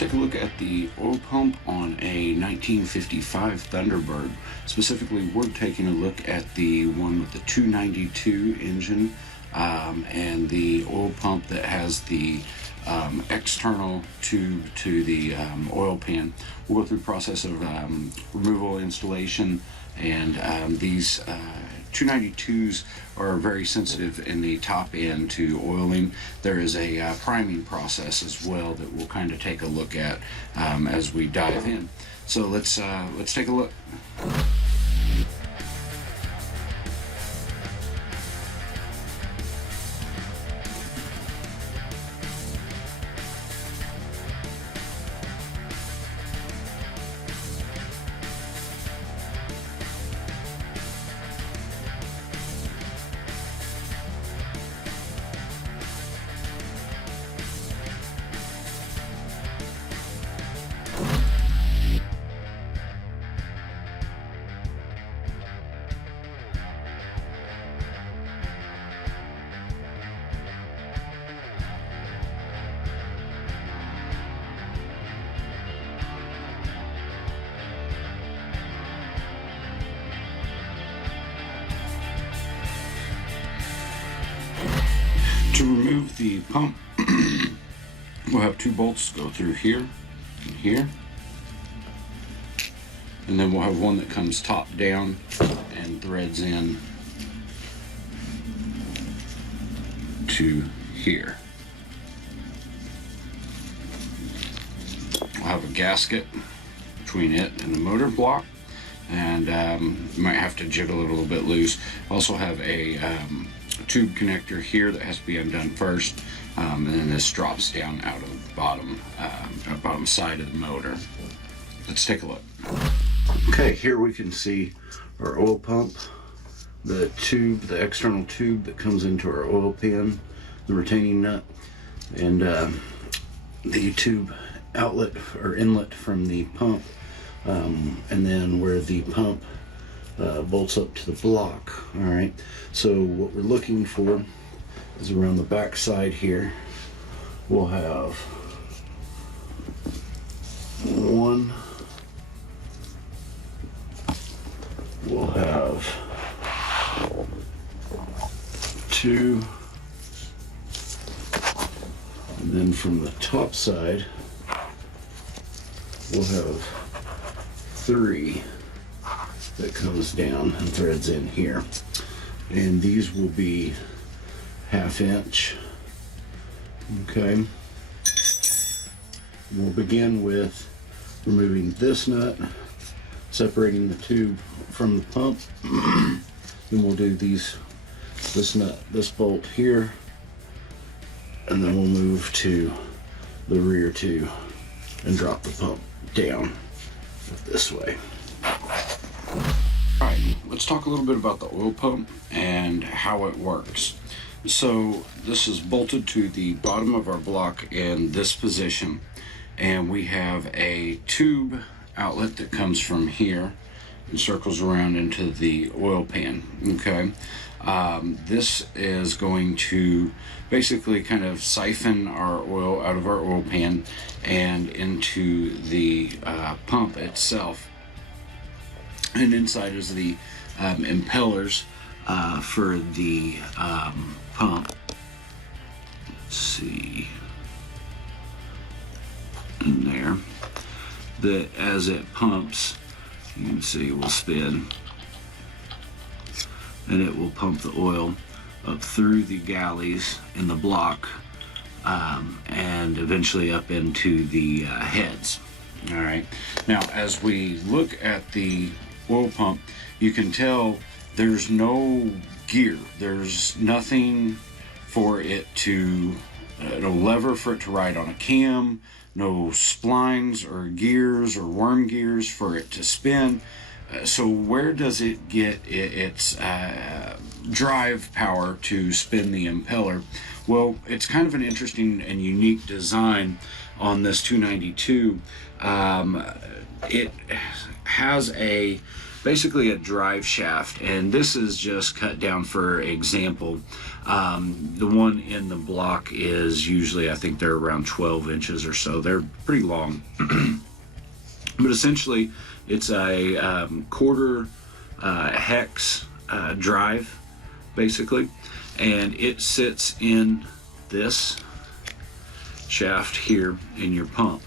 take a look at the oil pump on a 1955 Thunderbird. Specifically, we're taking a look at the one with the 292 engine and the oil pump that has the external tube to the oil pan. We'll go through the process of removal, installation, and these 292s are very sensitive in the top end to oiling. There is a priming process as well that we'll kind of take a look at as we dive in. So let's take a look. To remove the pump, we'll have two bolts go through here and here, and then we'll have one that comes top down and threads in to here. We'll have a gasket between it and the motor block, and you might have to jiggle it a little bit loose. Also have a tube connector here that has to be undone first, and then this drops down out of the bottom side of the motor. Let's take a look. Okay, here we can see our oil pump, the tube, the external tube that comes into our oil pan, the retaining nut, and the tube outlet or inlet from the pump, and then where the pump bolts up to the block. All right, so what we're looking for is around the back side here. We'll have one, we'll have two, and then from the top side we'll have three that comes down and threads in here, and these will be 1/2 inch. Okay, we'll begin with removing this nut, separating the tube from the pump. Then we'll do this nut, this bolt here, and then we'll move to the rear two and drop the pump down this way. Alright, let's talk a little bit about the oil pump and how it works. So this is bolted to the bottom of our block in this position, and we have a tube outlet that comes from here and circles around into the oil pan. Okay, this is going to basically kind of siphon our oil out of our oil pan and into the pump itself. And inside is the impellers for the pump. Let's see, in there, that as it pumps, you can see it will spin, and it will pump the oil up through the galleys in the block, and eventually up into the heads. All right, now as we look at the oil pump, you can tell there's no gear. There's nothing for it to, no lever for it to ride on a cam, no splines or gears or worm gears for it to spin. So where does it get its drive power to spin the impeller? Well, it's kind of an interesting and unique design on this 292. It has a basically a drive shaft, and this is just cut down for example. The one in the block is usually, I think they're around 12 inches or so. They're pretty long. But essentially it's a quarter hex drive basically, and it sits in this shaft here in your pump,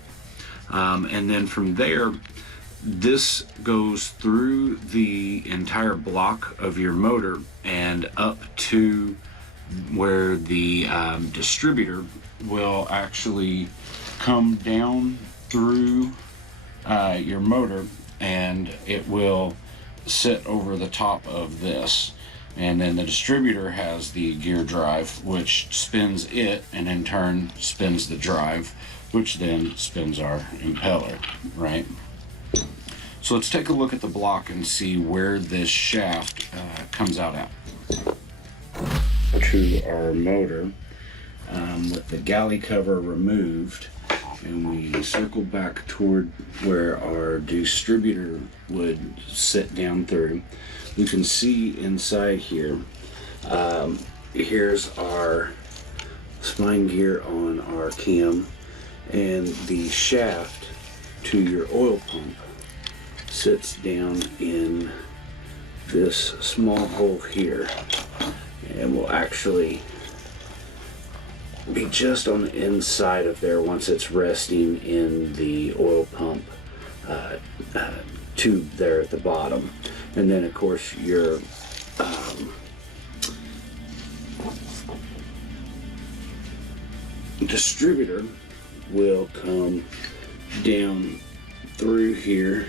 and then from there this goes through the entire block of your motor and up to where the distributor will actually come down through your motor, and it will sit over the top of this. And then the distributor has the gear drive, which spins it, and in turn spins the drive, which then spins our impeller, right? So let's take a look at the block and see where this shaft comes out at. To our motor, with the galley cover removed, and we circle back toward where our distributor would sit down through, we can see inside here, here's our spine gear on our cam, and the shaft to your oil pump sits down in this small hole here, and will actually be just on the inside of there once it's resting in the oil pump tube there at the bottom. And then of course your distributor will come down through here,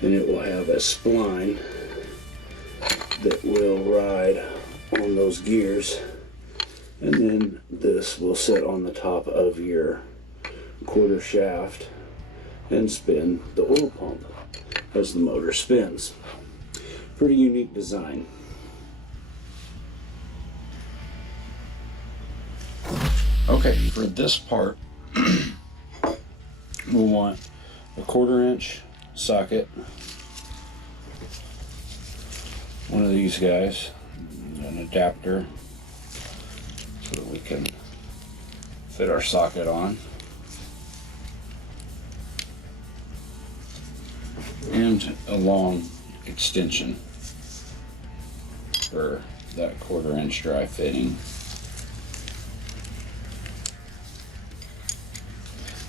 and it will have a spline that will ride on those gears, and then this will sit on the top of your quarter shaft and spin the oil pump as the motor spins. Pretty unique design. Okay, for this part we'll want a 1/4 inch socket, one of these guys, an adapter so that we can fit our socket on, and a long extension for that 1/4 inch dry fitting.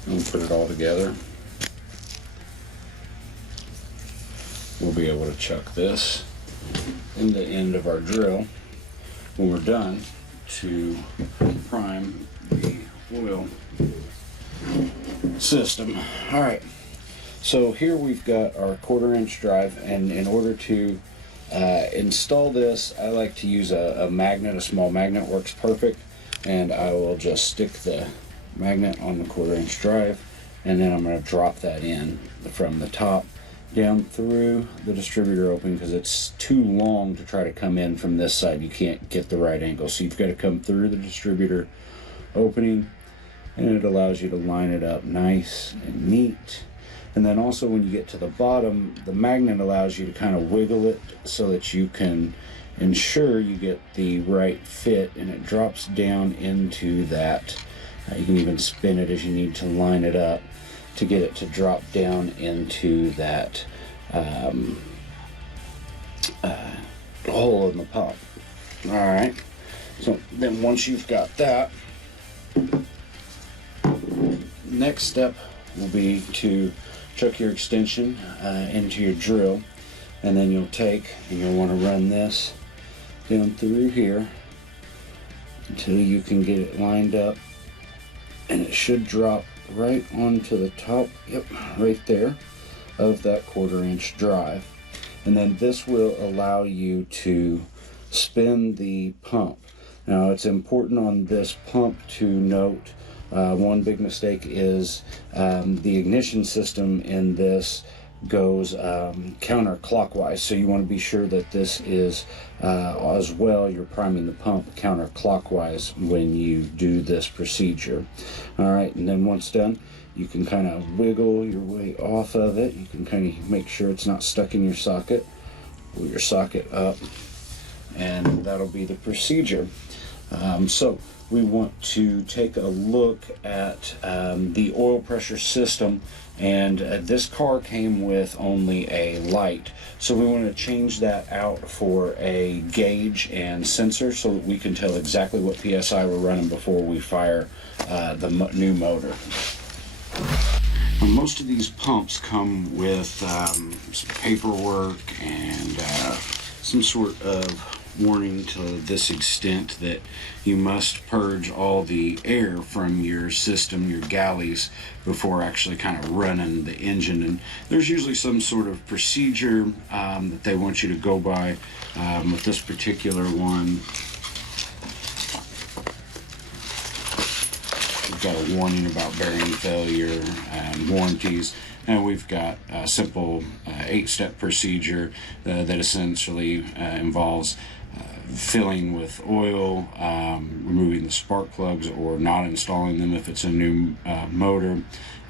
And we'll put it all together. We'll be able to chuck this in the end of our drill when we're done to prime the oil system. All right, so here we've got our 1/4 inch drive, and in order to install this, I like to use a magnet. A small magnet works perfect, and I will just stick the magnet on the 1/4 inch drive, and then I'm going to drop that in from the top down through the distributor opening, because it's too long to try to come in from this side. You can't get the right angle, so you've got to come through the distributor opening, and it allows you to line it up nice and neat. And then also when you get to the bottom, the magnet allows you to kind of wiggle it so that you can ensure you get the right fit, and it drops down into that. You can even spin it as you need to line it up to get it to drop down into that hole in the pump. All right, so then once you've got that, next step will be to chuck your extension into your drill, and then you'll take and you'll want to run this down through here until you can get it lined up, and it should drop right onto the top, yep, right there, of that 1/4 inch drive. And then this will allow you to spin the pump. Now it's important on this pump to note one big mistake is the ignition system in this goes counterclockwise. So you want to be sure that this is as well, you're priming the pump counterclockwise when you do this procedure. All right, and then once done, you can kind of wiggle your way off of it. You can kind of make sure it's not stuck in your socket. Pull your socket up, and that'll be the procedure. So we want to take a look at the oil pressure system, and this car came with only a light, so we want to change that out for a gauge and sensor so that we can tell exactly what PSI we're running before we fire the new motor. Most of these pumps come with some paperwork and some sort of warning to this extent that you must purge all the air from your system, your galleys, before actually kind of running the engine. And there's usually some sort of procedure that they want you to go by. With this particular one, we've got a warning about bearing failure and warranties. And we've got a simple 8-step procedure that essentially involves filling with oil, removing the spark plugs or not installing them if it's a new motor,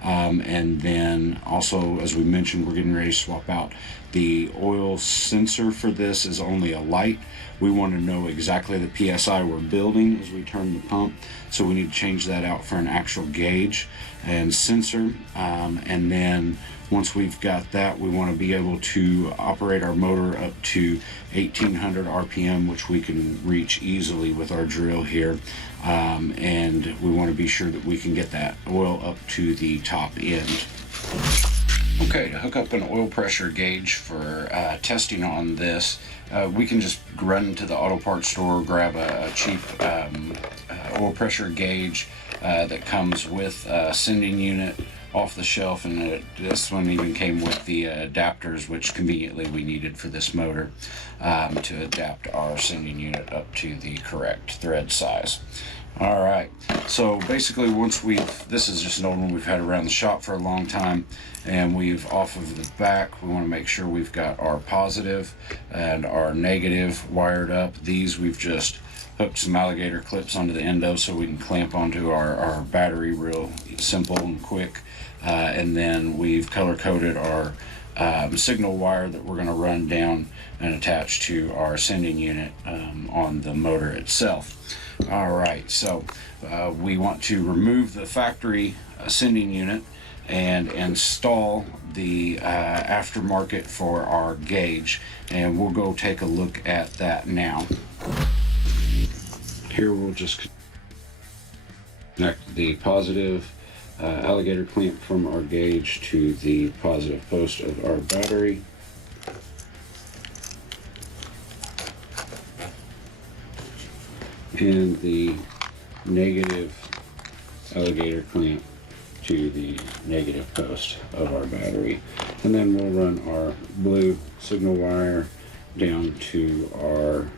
and then also, as we mentioned, we're getting ready to swap out the oil sensor. For this is only a light. We want to know exactly the PSI we're building as we turn the pump, so we need to change that out for an actual gauge and sensor, and then once we've got that, we want to be able to operate our motor up to 1800 RPM, which we can reach easily with our drill here, and we want to be sure that we can get that oil up to the top end. Okay, to hook up an oil pressure gauge for testing on this, we can just run to the auto parts store, grab a cheap oil pressure gauge that comes with a sending unit off the shelf, and this one even came with the adapters, which conveniently we needed for this motor to adapt our sending unit up to the correct thread size. All right, so basically this is just an old one we've had around the shop for a long time, and we've off of the back, we want to make sure we've got our positive and our negative wired up. These we've just hooked some alligator clips onto the end of so we can clamp onto our battery real simple and quick, and then we've color coded our signal wire that we're going to run down and attach to our sending unit on the motor itself. All right, so we want to remove the factory sending unit and install the aftermarket for our gauge, and we'll go take a look at that now. Here we'll just connect the positive alligator clamp from our gauge to the positive post of our battery. And the negative alligator clamp to the negative post of our battery. And then we'll run our blue signal wire down to our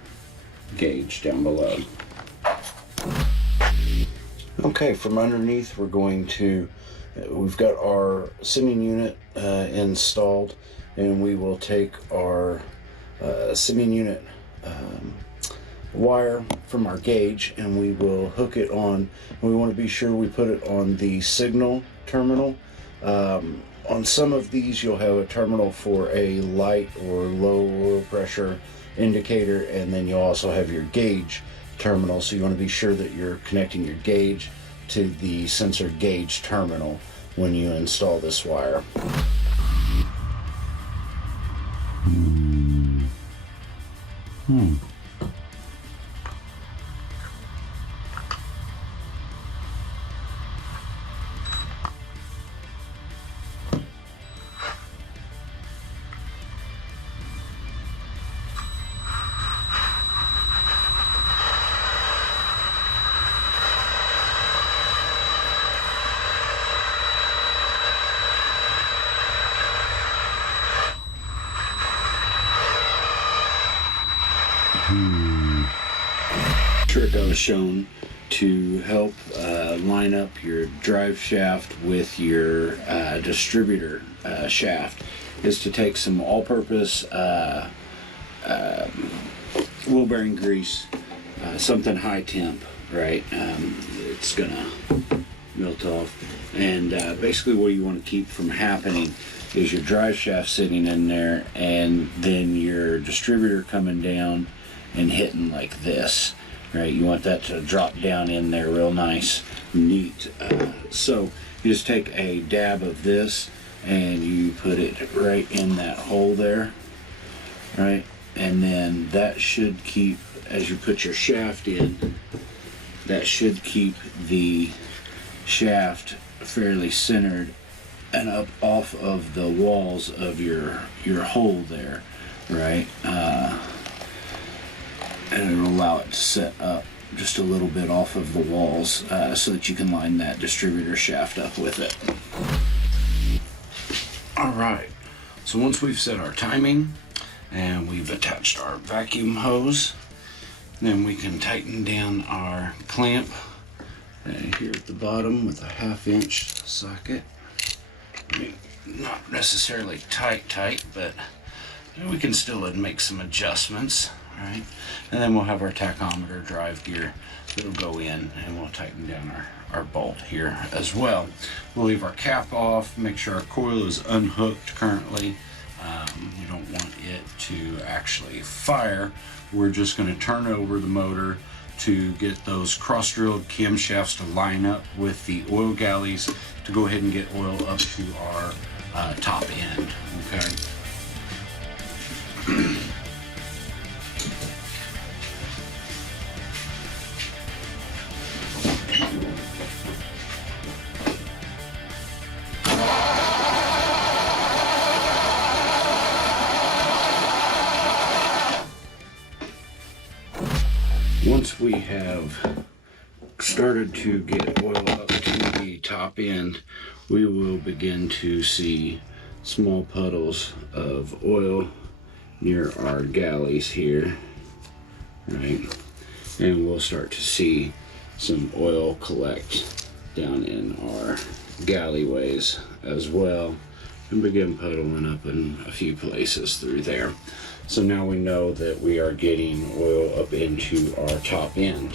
gauge down below. Okay, from underneath we've got our sending unit installed, and we will take our sending unit wire from our gauge and we will hook it on. We want to be sure we put it on the signal terminal. On some of these you'll have a terminal for a light or low oil pressure indicator, and then you'll also have your gauge terminal, so you want to be sure that you're connecting your gauge to the sensor gauge terminal when you install this wire. Trick I was shown to help line up your drive shaft with your distributor shaft is to take some all-purpose wheel bearing grease, something high temp, right? It's gonna melt off, and basically what you want to keep from happening is your drive shaft sitting in there and then your distributor coming down and hitting like this, right? You want that to drop down in there real nice, neat. So you just take a dab of this and you put it right in that hole there, right? And then that should keep, as you put your shaft in, that should keep the shaft fairly centered and up off of the walls of your hole there, right? And it'll allow it to set up just a little bit off of the walls so that you can line that distributor shaft up with it. All right, so once we've set our timing and we've attached our vacuum hose, then we can tighten down our clamp here at the bottom with a 1/2 inch socket. I mean, not necessarily tight, but we can still make some adjustments, right? And then we'll have our tachometer drive gear that'll go in, and we'll tighten down our bolt here as well. We'll leave our cap off, make sure our coil is unhooked currently. We don't want it to actually fire. We're just going to turn over the motor to get those cross-drilled camshafts to line up with the oil galleys to go ahead and get oil up to our top end, okay? Once we have started to get oil up to the top end, we will begin to see small puddles of oil near our galleys here, right? And we'll start to see some oil collect down in our galleyways as well, and begin puddling up in a few places through there. So now we know that we are getting oil up into our top end.